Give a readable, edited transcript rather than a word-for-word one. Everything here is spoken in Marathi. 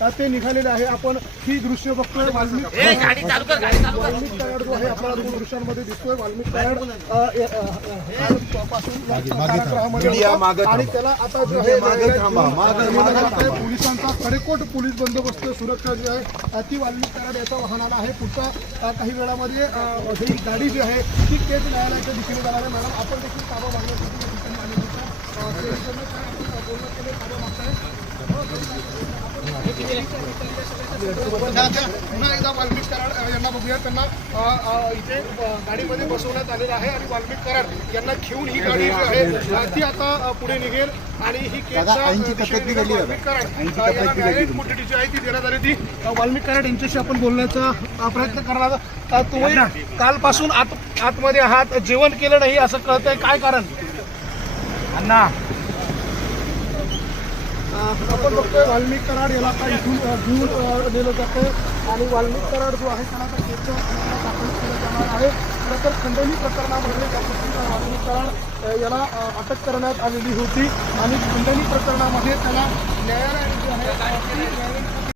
ते निघालेले आहे। आपण ही दृश्य बघतोय वाल्मिक कराड जो आहे आपल्याला दोन दृश्यांमध्ये दिसतोय। वाल्मिक कराड पासून कारागृहामध्ये होता आणि त्याला आता जो आहे पोलिसांचा कडेकोट पोलीस बंदोबस्त सुरक्षा जी आहे ती वाल्मिक कराड याचा वाहनाला आहे। पुढच्या काही वेळामध्ये ही गाडी जी आहे ती केज न्यायालयाच्या दिशेने जाणार आहे। मॅडम आपण देखील ताबा मागण्यासाठी या ठिकाणी आले होते। बोलणं केले ताबा मागताय पुन्हा एकदा वाल्मिक कराड यांना बघूया। त्यांना इथे गाडीमध्ये बसवण्यात आलेलं आहे आणि वाल्मिक कराड यांना घेऊन ही गाडी जी आहे ती आता पुढे निघेल आणि ही केसच्या वाल्मिक कराड यांना न्यायालयीन कोठडी जी आहे ती देण्यात आली। ती वाल्मिक कराड यांच्याशी आपण बोलण्याचा प्रयत्न करणार। तुम्ही कालपासून आतमध्ये आहात, जेवण केलं नाही असं कळतंय, काय कारण? अण्णा आपण बघतोय वाल्मिक कराड याला आता इथून घेऊन नेलं जातं आणि वाल्मिक कराड जो आहे त्याला आता केसच्या दाखल केलं जाणार आहे। खरं तर खंडणी प्रकरणामध्ये वाल्मिक कराड याला अटक करण्यात आलेली होती आणि खंडणी प्रकरणामध्ये त्याला न्यायालयाने